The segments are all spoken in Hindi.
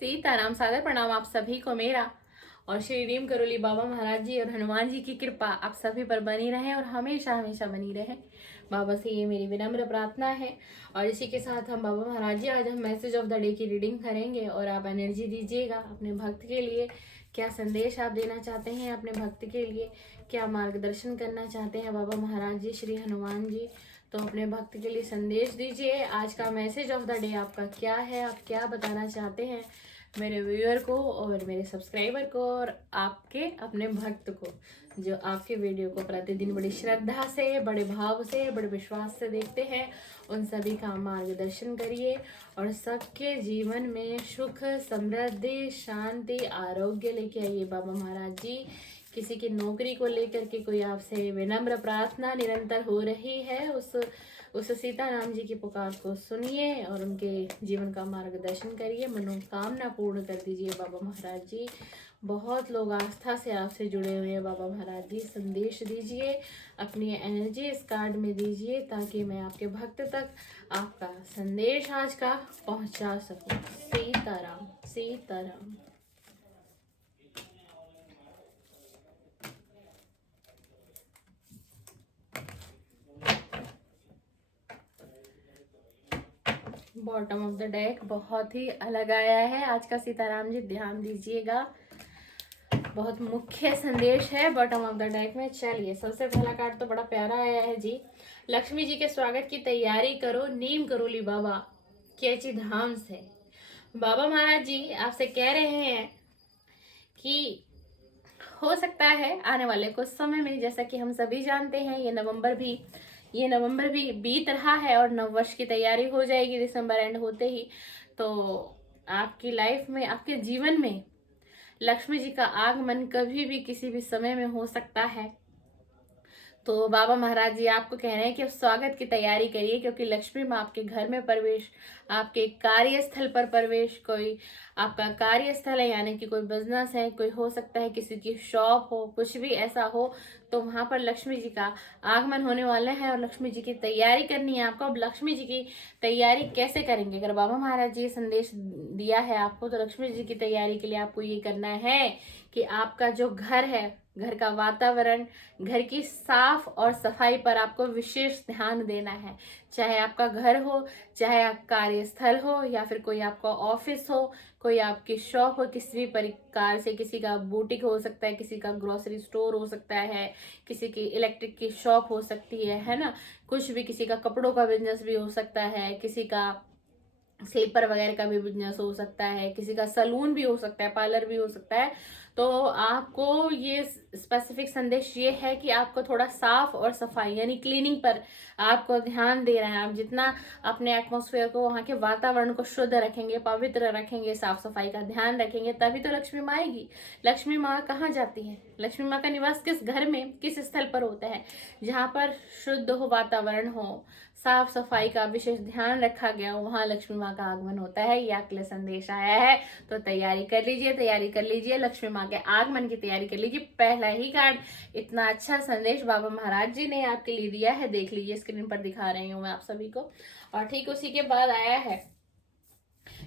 सीताराम सादर प्रणाम आप सभी को मेरा। और श्री रीम करोली बाबा महाराज जी और हनुमान जी की कृपा आप सभी पर बनी रहे और हमेशा हमेशा बनी रहे। बाबा से ये मेरी विनम्र प्रार्थना है। और इसी के साथ हम बाबा महाराज जी आज हम मैसेज ऑफ द डे की रीडिंग करेंगे और आप एनर्जी दीजिएगा अपने भक्त के लिए। क्या संदेश आप देना चाहते हैं अपने भक्त के लिए, क्या मार्गदर्शन करना चाहते हैं बाबा महाराज जी श्री हनुमान जी, तो अपने भक्त के लिए संदेश दीजिए। आज का मैसेज ऑफ द डे आपका क्या है, आप क्या बताना चाहते हैं मेरे व्यूअर को और मेरे सब्सक्राइबर को और आपके अपने भक्त को जो आपके वीडियो को प्रतिदिन बड़ी श्रद्धा से, बड़े भाव से, बड़े विश्वास से देखते हैं। उन सभी का मार्गदर्शन करिए और सबके जीवन में सुख, समृद्धि, शांति, आरोग्य लेके आइए बाबा महाराज जी। किसी की नौकरी को लेकर के कोई आपसे विनम्र प्रार्थना निरंतर हो रही है, उस सीताराम जी की पुकार को सुनिए और उनके जीवन का मार्गदर्शन करिए, मनोकामना पूर्ण कर दीजिए बाबा महाराज जी। बहुत लोग आस्था से आपसे जुड़े हुए हैं बाबा महाराज जी, संदेश दीजिए, अपनी एनर्जी इस कार्ड में दीजिए ताकि मैं आपके भक्त तक आपका संदेश आज का पहुंचा सकूं। Sitaram Sitaram. Bottom of the deck बहुत ही अलग आया है आज का सीताराम जी, ध्यान दीजिएगा, बहुत मुख्य संदेश है बॉटम ऑफ द डेक में। चलिए सबसे पहला कार्ड तो बड़ा प्यारा आया है जी। लक्ष्मी जी के स्वागत की तैयारी करो, नीम करोली बाबा कैची धाम से। बाबा महाराज जी आपसे कह रहे हैं कि हो सकता है आने वाले कुछ समय में, जैसा कि हम सभी जानते हैं ये नवंबर भी बीत रहा है और नव वर्ष की तैयारी हो जाएगी दिसंबर एंड होते ही। तो आपकी लाइफ में, आपके जीवन में लक्ष्मी जी का आगमन कभी भी किसी भी समय में हो सकता है। तो बाबा महाराज जी आपको कह रहे हैं कि आप स्वागत की तैयारी करिए, क्योंकि लक्ष्मी माँ आपके घर में प्रवेश, आपके कार्यस्थल पर प्रवेश, कोई आपका कार्यस्थल है यानी कि कोई बिजनेस है, कोई हो सकता है किसी की शॉप हो, कुछ भी ऐसा हो, तो वहां पर लक्ष्मी जी का आगमन होने वाला है और लक्ष्मी जी की तैयारी करनी है आपको। अब लक्ष्मी जी की तैयारी कैसे करेंगे? अगर बाबा महाराज जी संदेश दिया है आपको, तो लक्ष्मी जी की तैयारी के लिए आपको ये करना है कि आपका जो घर है, घर का वातावरण, घर की साफ और सफाई पर आपको विशेष ध्यान देना है। चाहे आपका घर हो, चाहे आप कार्यस्थल हो, या फिर कोई आपका ऑफिस हो, कोई आपकी शॉप हो, किसी भी प्रकार से, किसी का बुटीक हो सकता है, किसी का ग्रोसरी स्टोर हो सकता है, किसी की इलेक्ट्रिक की शॉप हो सकती है ना, कुछ भी, किसी का कपड़ों का बिजनेस भी हो सकता है, किसी का स्लीपर वगैरह का भी बिजनेस हो सकता है, किसी का सलून भी हो सकता है, पार्लर भी हो सकता है। तो आपको ये स्पेसिफिक संदेश ये है कि आपको थोड़ा साफ और सफाई यानी क्लीनिंग पर आपको ध्यान दे रहे हैं। आप जितना अपने एटमॉस्फेयर को, वहाँ के वातावरण को शुद्ध रखेंगे, पवित्र रखेंगे, साफ सफाई का ध्यान रखेंगे, तभी तो लक्ष्मी माँ आएगी। लक्ष्मी माँ कहाँ जाती है? लक्ष्मी माँ का निवास किस घर में, किस स्थल पर होता है? जहाँ पर शुद्ध हो वातावरण हो, साफ सफाई का विशेष ध्यान रखा गया, वहां लक्ष्मी माँ का आगमन होता है। ये आपके लिए संदेश आया है, तो तैयारी कर लीजिए, लक्ष्मी माँ के आगमन की तैयारी कर लीजिए। पहला ही कार्ड, इतना अच्छा संदेश बाबा महाराज जी ने आपके लिए दिया है, देख लीजिए, स्क्रीन पर दिखा रही हूँ मैं आप सभी को। और ठीक उसी के बाद आया है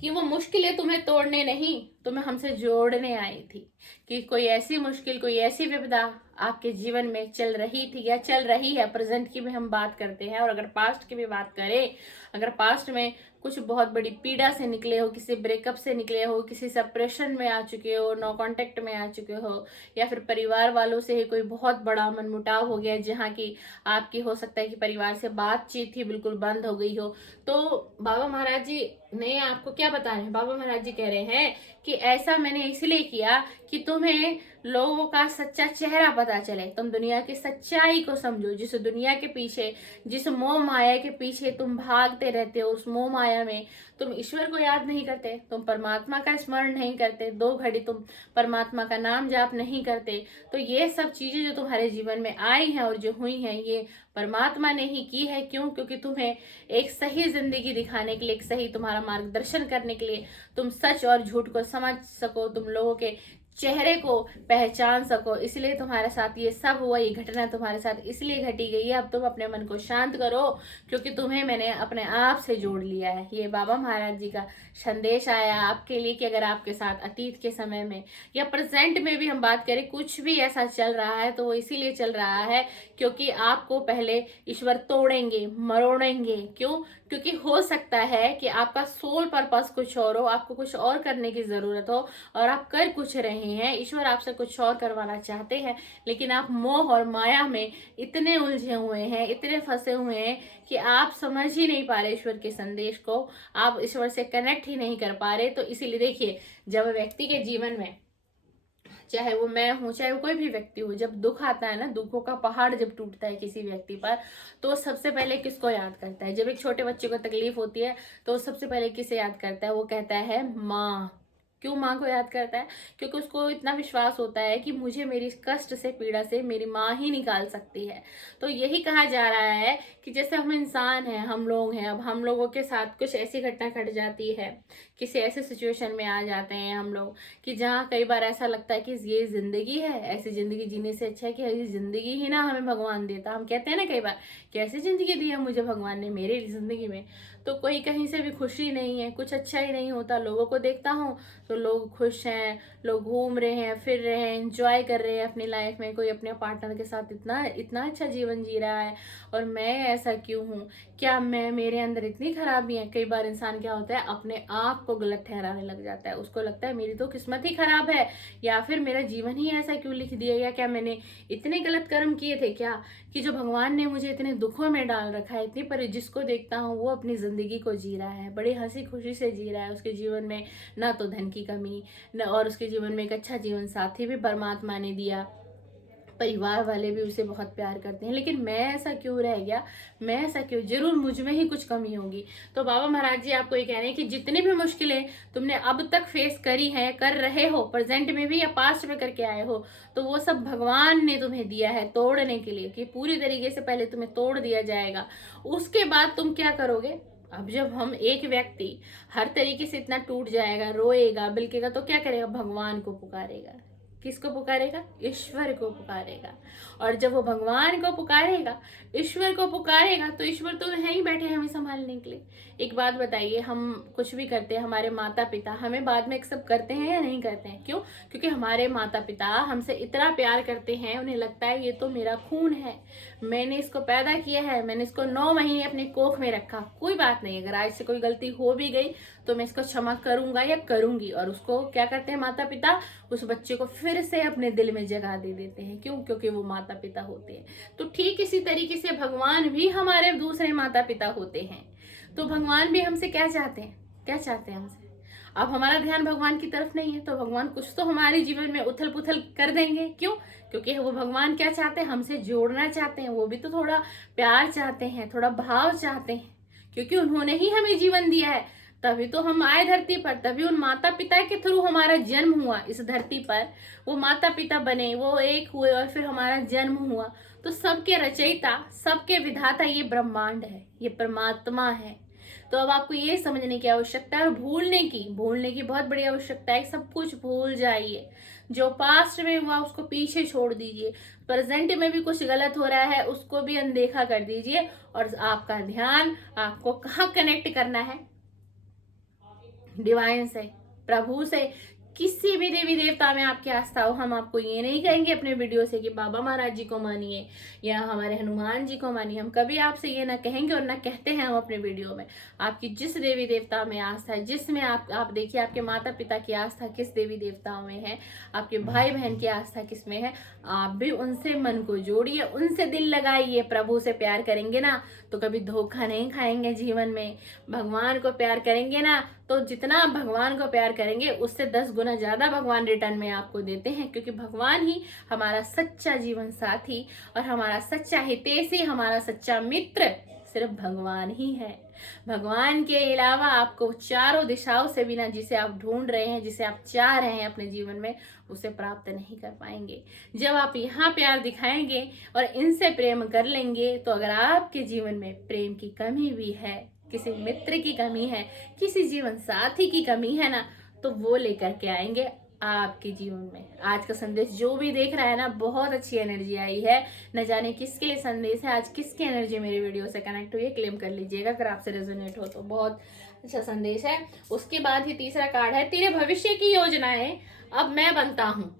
कि वो मुश्किलें तुम्हें तोड़ने नहीं, तुम्हें हमसे जोड़ने आई थी। कि कोई ऐसी मुश्किल, कोई ऐसी विपदा आपके जीवन में चल रही थी या चल रही है, प्रेजेंट की भी हम बात करते हैं, और अगर पास्ट की भी बात करें, अगर पास्ट में कुछ बहुत बड़ी पीड़ा से निकले हो, किसी ब्रेकअप से निकले हो, किसी सेपरेशन में आ चुके हो, नो कांटेक्ट में आ चुके हो, या फिर परिवार वालों से ही कोई बहुत बड़ा मनमुटाव हो गया, जहाँ की आपकी हो सकता है कि परिवार से बातचीत ही बिल्कुल बंद हो गई हो, तो बाबा महाराज जी ने आपको क्या बता रहे हैं? बाबा महाराज जी कह रहे हैं कि ऐसा मैंने इसलिए किया कि तुम्हें लोगों का सच्चा चेहरा पता चले, तुम दुनिया की सच्चाई को समझो। जिस दुनिया के पीछे, जिस मोह माया के पीछे तुम भागते रहते हो, उस मोह माया में तुम ईश्वर को याद नहीं करते, तुम परमात्मा का स्मरण नहीं करते, 2 घड़ी तुम परमात्मा का नाम जाप नहीं करते, तो ये सब चीजें जो तुम्हारे जीवन में आई हैं और जो हुई हैं, ये परमात्मा ने ही की है। क्यों? क्योंकि तुम्हें एक सही जिंदगी दिखाने के लिए, एक सही तुम्हारा मार्गदर्शन करने के लिए, तुम सच और झूठ को समझ सको, तुम लोगों के चेहरे को पहचान सको, इसलिए तुम्हारे साथ ये सब हुआ, ये घटना तुम्हारे साथ इसलिए घटी गई है। अब तुम अपने मन को शांत करो, क्योंकि तुम्हें मैंने अपने आप से जोड़ लिया है। ये बाबा महाराज जी का संदेश आया आपके लिए कि अगर आपके साथ अतीत के समय में या प्रेजेंट में भी हम बात करें, कुछ भी ऐसा चल रहा है तो वो इसीलिए चल रहा है क्योंकि आपको पहले ईश्वर तोड़ेंगे, मरोड़ेंगे। क्यों? क्योंकि हो सकता है कि आपका सोल पर्पस कुछ और हो, आपको कुछ और करने की जरूरत हो और आप कर कुछ रहे हैं, ईश्वर आपसे कुछ और करवाना चाहते हैं, लेकिन आप मोह और माया में इतने उलझे हुए हैं, इतने फंसे हुए हैं कि आप समझ ही नहीं पा रहे ईश्वर के संदेश को, आप ईश्वर से कनेक्ट ही नहीं कर पा रहे। तो इसीलिए देखिए, जब व्यक्ति के जीवन में, चाहे वो मैं हूं, चाहे वो कोई भी व्यक्ति हो, जब दुख आता है ना, दुखों का पहाड़ जब टूटता है किसी व्यक्ति पर, तो सबसे पहले किसको याद करता है? जब एक छोटे बच्चे को तकलीफ होती है तो सबसे पहले किसे याद करता है? वो कहता है माँ। क्यों माँ को याद करता है? क्योंकि उसको इतना विश्वास होता है कि मुझे मेरी कष्ट से, पीड़ा से मेरी माँ ही निकाल सकती है। तो यही कहा जा रहा है कि जैसे हम इंसान हैं, हम लोग हैं, अब हम लोगों के साथ कुछ ऐसी घटना घट जाती है, किसी ऐसे सिचुएशन में आ जाते हैं हम लोग कि जहाँ कई बार ऐसा लगता है कि ये जिंदगी है, ऐसी जिंदगी जीने से अच्छा है कि ऐसी जिंदगी ही ना हमें भगवान देता। हम कहते हैं ना कई बार कि ऐसी जिंदगी दी है मुझे भगवान ने मेरी जिंदगी में, तो कोई कहीं से भी खुशी नहीं है, कुछ अच्छा ही नहीं होता। लोगों को देखता हूँ तो लोग खुश हैं, लोग घूम रहे हैं, फिर रहे हैं, एंजॉय कर रहे हैं अपनी लाइफ में, कोई अपने पार्टनर के साथ इतना इतना अच्छा जीवन जी रहा है, और मैं ऐसा क्यों हूँ? क्या मैं, मेरे अंदर इतनी खराबी है? कई बार इंसान क्या होता है, अपने आप को गलत ठहराने लग जाता है। उसको लगता है मेरी तो किस्मत ही खराब है, या फिर मेरा जीवन ही ऐसा क्यों लिख दिया गया, क्या मैंने इतने गलत कर्म किए थे क्या, कि जो भगवान ने मुझे इतने दुखों में डाल रखा है। इतनी पर जिसको देखता हूँ वो अपनी जिंदगी को जी रहा है, बड़ी हंसी खुशी से जी रहा है, उसके जीवन में ना तो धन की कमी न, और उसके जीवन में एक अच्छा जीवन साथी भी परमात्मा ने दिया, परिवार वाले भी उसे बहुत प्यार करते हैं। लेकिन मैं ऐसा क्यों रह गया, मैं ऐसा क्यों? जरूर मुझ में ही कुछ कमी होगी। तो बाबा महाराज जी आपको ये कह रहे हैं कि जितनी भी मुश्किलें तुमने अब तक फेस करी हैं, कर रहे हो, प्रेजेंट में भी या पास्ट में करके आए हो, तो वो सब भगवान ने तुम्हें दिया है तोड़ने के लिए, कि पूरी तरीके से पहले तुम्हें तोड़ दिया जाएगा। उसके बाद तुम क्या करोगे? अब जब हम, एक व्यक्ति हर तरीके से इतना टूट जाएगा, रोएगा, बिलकेगा, तो क्या करेगा? भगवान को पुकारेगा। किसको पुकारेगा? ईश्वर को पुकारेगा। और जब वो भगवान को पुकारेगा, ईश्वर को पुकारेगा, तो ईश्वर तो है ही बैठे हमें संभालने के लिए। एक बात बताइए, हम कुछ भी करते हैं, हमारे माता पिता हमें बाद में एक्सेप्ट करते हैं या नहीं करते हैं? क्यों? क्योंकि हमारे माता पिता हमसे इतना प्यार करते हैं, उन्हें लगता है ये तो मेरा खून है, मैंने इसको पैदा किया है, मैंने इसको 9 महीने अपने कोख में रखा, कोई बात नहीं, अगर आज से कोई गलती हो भी गई तो मैं इसको क्षमा करूंगा या करूंगी। और उसको क्या करते हैं माता पिता? उस बच्चे को फिर से अपने दिल में जगह दे देते हैं। क्यों? क्योंकि वो माता पिता होते हैं। तो ठीक इसी तरीके से भगवान भी हमारे दूसरे माता पिता होते हैं। तो भगवान भी हमसे क्या चाहते हैं? क्या चाहते हैं हमसे? अब हमारा ध्यान भगवान की तरफ नहीं है, तो भगवान कुछ तो हमारे जीवन में उथल पुथल कर देंगे। क्यों? क्योंकि वो भगवान क्या चाहते हैं? हमसे जोड़ना चाहते हैं। वो भी तो थोड़ा प्यार चाहते हैं, थोड़ा भाव चाहते हैं, क्योंकि उन्होंने ही हमें जीवन दिया है, तभी तो हम आए धरती पर, तभी उन माता पिता के थ्रू हमारा जन्म हुआ इस धरती पर। वो माता पिता बने, वो एक हुए, और फिर हमारा जन्म हुआ। तो सबके रचयिता, सबके विधाता ये ब्रह्मांड है, ये परमात्मा है। तो अब आपको ये समझने की आवश्यकता है, और भूलने की बहुत बड़ी आवश्यकता है। सब कुछ भूल जाइए, जो पास्ट में हुआ उसको पीछे छोड़ दीजिए, प्रेजेंट में भी कुछ गलत हो रहा है उसको भी अनदेखा कर दीजिए, और आपका ध्यान आपको कहाँ कनेक्ट करना है? डिवाइन से, प्रभु से। किसी भी देवी देवता में आपकी आस्था हो, हम आपको ये नहीं कहेंगे अपने वीडियो से कि बाबा महाराज जी को मानिए या हमारे हनुमान जी को मानिए। हम कभी आपसे ये ना कहेंगे और ना कहते हैं हम अपने वीडियो में। आपकी जिस देवी देवता में आस्था है, जिसमें आप देखिए आपके माता पिता की आस्था किस देवी देवताओं में है, आपके भाई बहन की आस्था किस में है, आप भी उनसे मन को जोड़िए, उनसे दिल लगाइए। प्रभु से प्यार करेंगे ना तो कभी धोखा नहीं खाएंगे जीवन में। भगवान को प्यार करेंगे ना, तो जितना आप भगवान को प्यार करेंगे उससे 10 गुना ज्यादा भगवान रिटर्न में आपको देते हैं, क्योंकि भगवान ही हमारा सच्चा जीवन साथी और हमारा सच्चा हितैषी, हमारा सच्चा मित्र सिर्फ भगवान ही है। भगवान के अलावा आपको चारों दिशाओं से बिना, जिसे आप ढूंढ रहे हैं, जिसे आप चाह रहे हैं अपने जीवन में, उसे प्राप्त नहीं कर पाएंगे। जब आप यहाँ प्यार दिखाएंगे और इनसे प्रेम कर लेंगे, तो अगर आपके जीवन में प्रेम की कमी भी है, किसी मित्र की कमी है, किसी जीवन साथी की कमी है ना, तो वो लेकर के आएंगे। आपके जीवन में। आज का संदेश जो भी देख रहा है ना, बहुत अच्छी एनर्जी आई है। न जाने किसके लिए संदेश है, आज किसकी एनर्जी मेरी वीडियो से कनेक्ट हुई है, क्लेम कर लीजिएगा अगर आपसे रेजोनेट हो तो। बहुत अच्छा संदेश है। उसके बाद ही तीसरा कार्ड है, तेरे भविष्य की योजनाएं अब मैं बनता हूँ,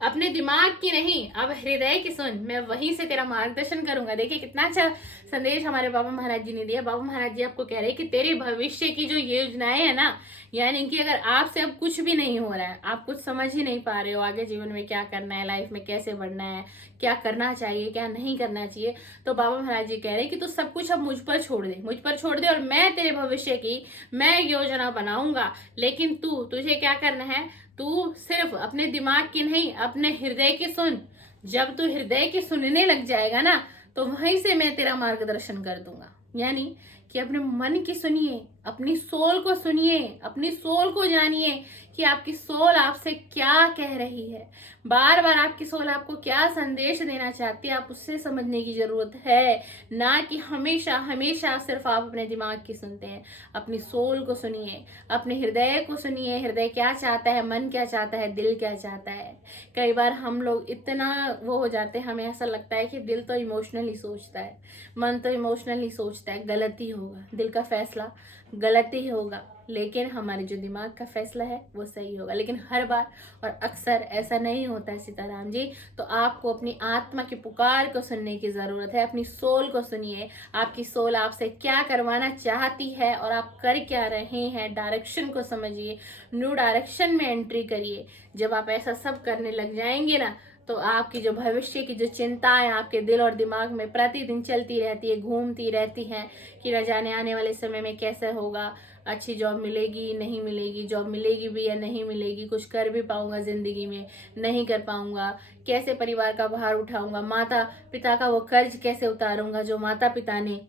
अपने दिमाग की नहीं अब हृदय की सुन, मैं वहीं से तेरा मार्गदर्शन करूंगा। देखिए कितना अच्छा संदेश हमारे बाबा महाराज जी ने दिया। बाबा महाराज जी आपको कह रहे हैं कि तेरे भविष्य की जो योजनाएं है ना, यानी कि अगर आपसे अब कुछ भी नहीं हो रहा है, आप कुछ समझ ही नहीं पा रहे हो आगे जीवन में क्या करना है, लाइफ में कैसे बढ़ना है, क्या करना चाहिए क्या नहीं करना चाहिए, तो बाबा महाराज जी कह रहे हैं कि तू सब कुछ अब मुझ पर छोड़ दे, मुझ पर छोड़ दे, और मैं तेरे भविष्य की मैं योजना बनाऊंगा। लेकिन तुझे क्या करना है, तू सिर्फ अपने दिमाग की नहीं अपने हृदय की सुन। जब तू हृदय की सुनने लग जाएगा ना, तो वहीं से मैं तेरा मार्गदर्शन कर दूंगा। यानी कि अपने मन की सुनिए, अपनी सोल को सुनिए, अपनी सोल को जानिए कि आपकी सोल आपसे क्या कह रही है। बार बार आपकी सोल आपको क्या संदेश देना चाहती है, आप उससे समझने की जरूरत है, ना कि हमेशा हमेशा सिर्फ आप अपने दिमाग की सुनते हैं। अपनी सोल को सुनिए, अपने हृदय को सुनिए, हृदय क्या चाहता है, मन क्या चाहता है, दिल क्या चाहता है। कई बार हम लोग इतना वो हो जाते हैं, हमें ऐसा लगता है कि दिल तो इमोशनली सोचता है, मन तो इमोशनली सोचता है, गलती होगा, दिल का फैसला गलत ही होगा, लेकिन हमारे जो दिमाग का फैसला है वो सही होगा। लेकिन हर बार और अक्सर ऐसा नहीं होता है सीताराम जी। तो आपको अपनी आत्मा की पुकार को सुनने की जरूरत है, अपनी सोल को सुनिए। आपकी सोल आपसे क्या करवाना चाहती है और आप कर क्या रहे हैं, डायरेक्शन को समझिए, न्यू डायरेक्शन में एंट्री करिए। जब आप ऐसा सब करने लग जाएंगे ना, तो आपकी जो भविष्य की जो चिंताएं आपके दिल और दिमाग में प्रतिदिन चलती रहती है, घूमती रहती हैं कि न जाने आने वाले समय में कैसे होगा, अच्छी जॉब मिलेगी नहीं मिलेगी, जॉब मिलेगी भी या नहीं मिलेगी, कुछ कर भी पाऊंगा जिंदगी में नहीं कर पाऊंगा, कैसे परिवार का भार उठाऊंगा, माता पिता का वो कर्ज कैसे उतारूंगा जो माता पिता ने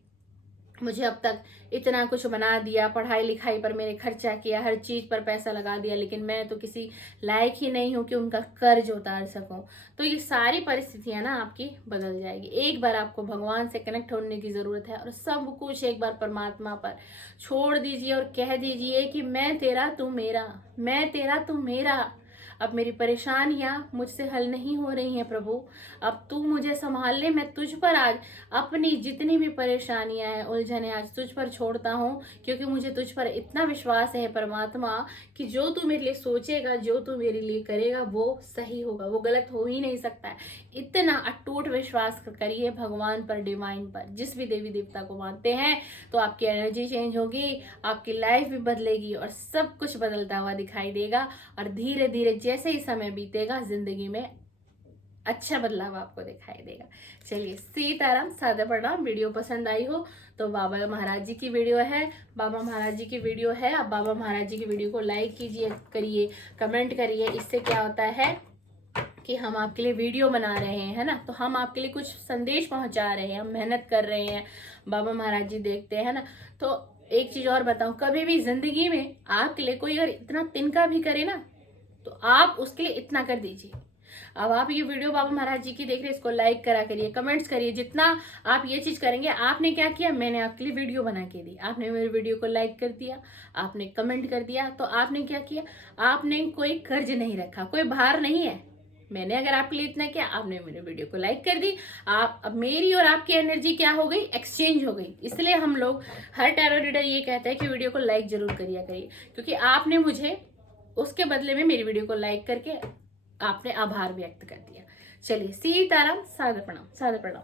मुझे अब तक इतना कुछ बना दिया, पढ़ाई लिखाई पर मेरे खर्चा किया, हर चीज पर पैसा लगा दिया, लेकिन मैं तो किसी लायक ही नहीं हूं कि उनका कर्ज उतार सकूं। तो ये सारी परिस्थितियां ना आपकी बदल जाएगी। एक बार आपको भगवान से कनेक्ट होने की जरूरत है और सब कुछ एक बार परमात्मा पर छोड़ दीजिए और कह दीजिए कि मैं तेरा तू मेरा, मैं तेरा तू मेरा। अब मेरी परेशानियां मुझसे हल नहीं हो रही हैं प्रभु, अब तू मुझे संभाल ले। मैं तुझ पर आज अपनी जितनी भी परेशानियां हैं, उलझने आज तुझ पर छोड़ता हूँ, क्योंकि मुझे तुझ पर इतना विश्वास है परमात्मा कि जो तू मेरे लिए सोचेगा, जो तू मेरे लिए करेगा वो सही होगा, वो गलत हो ही नहीं सकता है। इतना अटूट विश्वास करिए भगवान पर, डिवाइन पर, जिस भी देवी देवता को मानते हैं, तो आपकी एनर्जी चेंज होगी, आपकी लाइफ भी बदलेगी और सब कुछ बदलता हुआ दिखाई देगा। और धीरे धीरे जैसे ही समय बीतेगा, जिंदगी में अच्छा बदलाव आपको दिखाई देगा। चलिए, सीताराम, सादा प्रणाम। वीडियो पसंद आई हो तो बाबा महाराज जी की वीडियो है, बाबा महाराज जी की वीडियो है, आप बाबा महाराज जी की वीडियो को लाइक कीजिए, करिए, कमेंट करिए। इससे क्या होता है कि हम आपके लिए वीडियो बना रहे हैं, है ना, तो हम आपके लिए कुछ संदेश पहुंचा रहे हैं, हम मेहनत कर रहे हैं, बाबा महाराज जी देखते हैं ना। तो एक चीज और बताऊं, कभी भी जिंदगी में आपके लिए कोई अगर इतना तिनका भी करे ना, तो आप उसके लिए इतना कर दीजिए। अब आप ये वीडियो बाबा महाराज जी की देख रहे हैं, इसको लाइक करा करिए, कमेंट्स करिए। जितना आप ये चीज करेंगे, आपने क्या किया, मैंने आपके लिए वीडियो बना के दी, आपने मेरे वीडियो को लाइक कर दिया, आपने कमेंट कर दिया, तो आपने क्या किया, आपने कोई कर्ज नहीं रखा, कोई भार नहीं है। मैंने अगर आपके लिए इतना किया, आपने मेरे वीडियो को लाइक कर दी, आप अब मेरी और आपकी एनर्जी क्या हो गई, एक्सचेंज हो गई। इसलिए हम लोग हर टैरो रीडर ये कहते हैं कि वीडियो को लाइक जरूर करिए, क्योंकि आपने मुझे उसके बदले में मेरी वीडियो को लाइक करके आपने आभार व्यक्त कर दिया। चलिए, सीताराम, सादर प्रणाम, सादर प्रणाम।